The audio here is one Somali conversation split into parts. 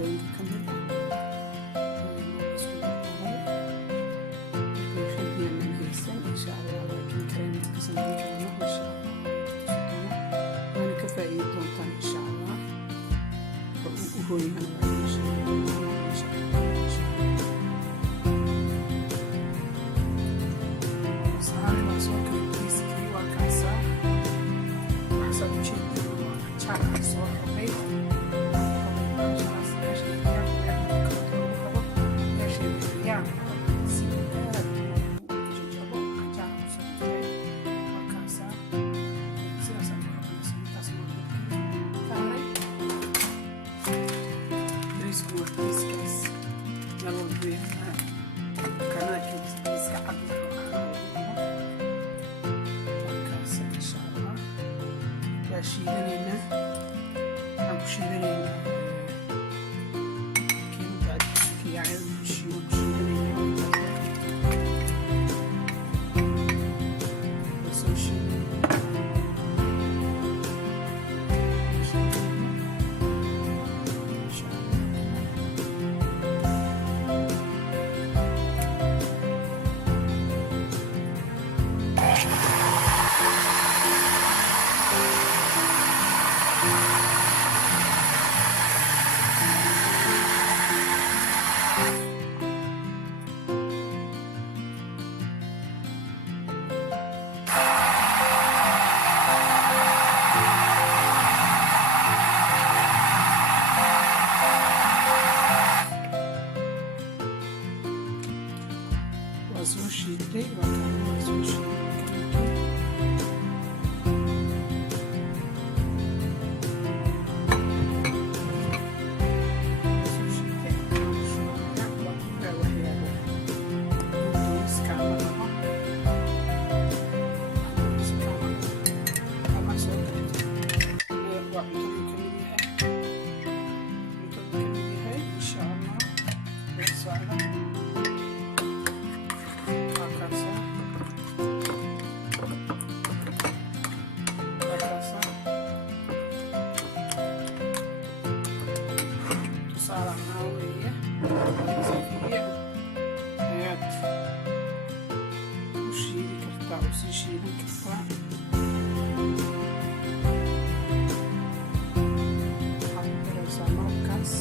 cuntooyinka ka mid ah isku dardaray khidmiyana haysan insha allah laakiin kareemta ka samayn doono insha allah waana ka faa'iidi doontaan insha allah u hooyana waa insha allah saari waa soo kale kiiskii waa kaasaa waxaa ujeeda waa ajaar soo xogay shiidanayna waxaan ku shiidanaynaa kiinta kiyaacada shiido ku shiidanayna soo shiiday waa soo shiiday ayaad u shiidi kartaa usii shiidan kartaa waxaad ku daraysaa malabkaas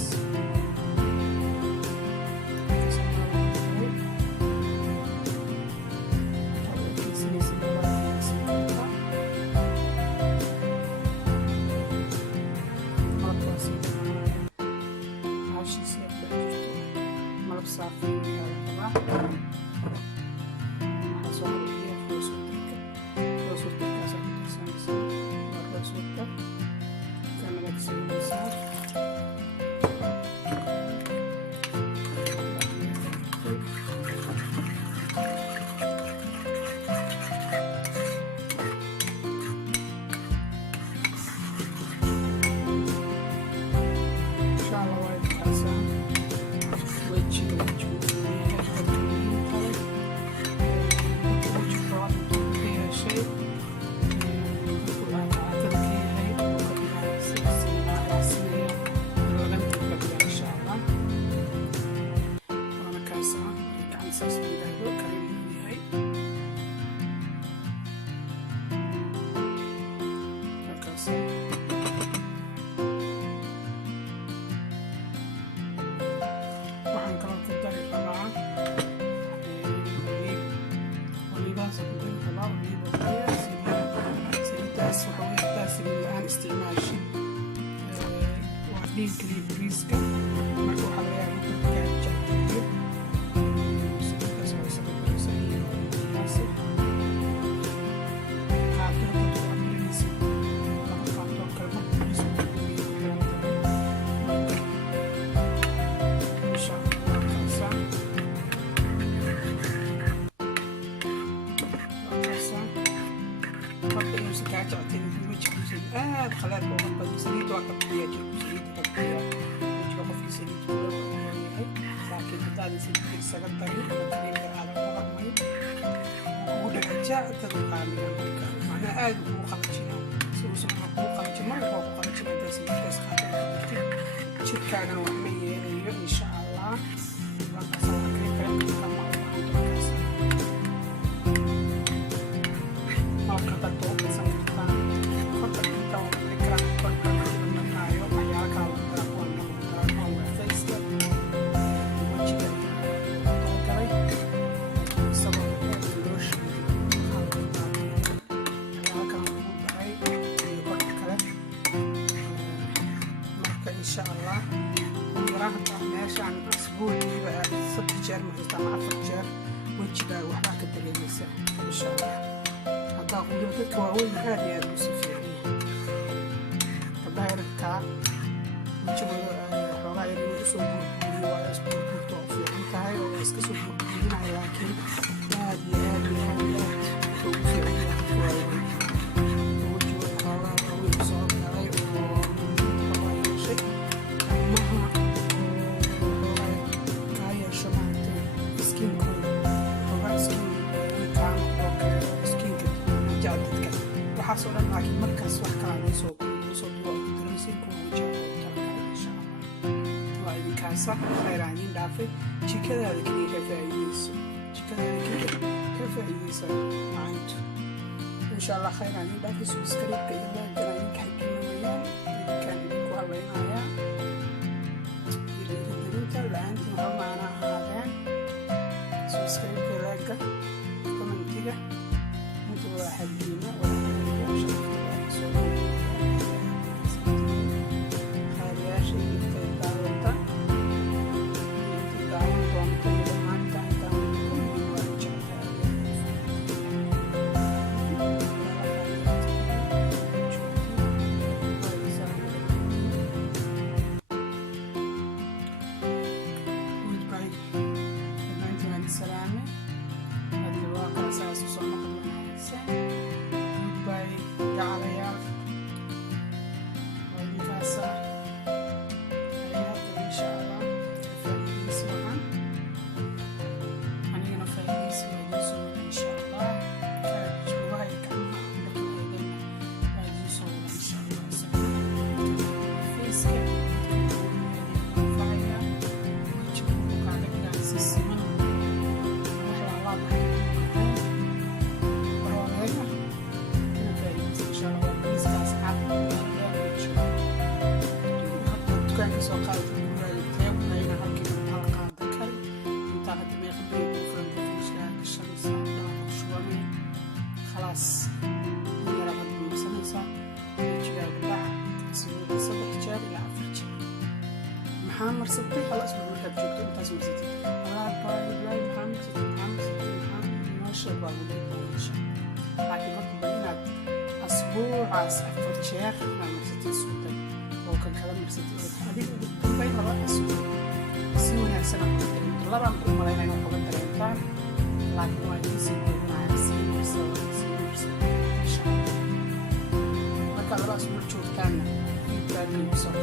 dhiigga bariiska marka waxaa laga yaabaa inuu ka jacjacyo saliidaas oo isaga daraysa iyo biyaasi qaado dadku amiranaysa laba qaado kale marka bariiska ku dhaweeyo insha allah marka inuusan kaa jacjacin wejigiisa aad khalaad booga badan saliid waa ka bixiyaa jirku saliid wejiga qofkii saliid kula yahay laakiin haddaadan saliidka isaga darin ama kareemka aadan ku harmayn ugu dhagaja dad qaamiya marka macnaa aad ugu qalajina si uusan kugu qalajin marka waa ku qalajin haddaa saliidkaas qaadan ku jirtid jirkaagana wax ma yeelayo insha allah. Markaas kareemka kama markaas marka dadku ka sameeyaan korka inta uu ka korka markayo ayaa ka wada oo face wajiga kale sabab lotion insha allah. Maraha meeshaan asbuuciiba 3 jeer markasta ama 4 jeer wajiga waxba ka dareemaysa insha allah. Hadda dadka waaweyn aad iyo aad u sifiican tabaaraka wajigooda xoogaa yar u soo gudbiyo waa isbuucto fiican tahay oo iska soo gudbinaya laakiin aad iyo aad u fiican waxaasoo dhan laakiin markaas wax kala soo duwa dareensiin ku wajahdo insha allah. waa idinkaasa khayraaniin dhaafay jikadaada kaliya ka faa'iideyso macaantu insha allah. khayraaniin dhaafay subscribe-ka iyo like-ga idinka xakiimayaan idinkaan idinku hadlaynayaa dhiirigelinta la-aantiin waxba maana ahaadeen. subscribe-ka like-ga commentiga inta waa xadiina محمد صدق خلاص بقول لك جبت انت سمعتي الله باي محمد ما شاء الله ان شاء الله. لكن ما بينات اسبوع اسفر شهر ما مرستي سودا وكان كلام مرستي هذه بين رأس سوينا سنة الله رانكم ملايين يوم قبل ترينتان لكن ما يصير مع سير ان شاء الله. ما كان راس مرشود كان يبقى يوصل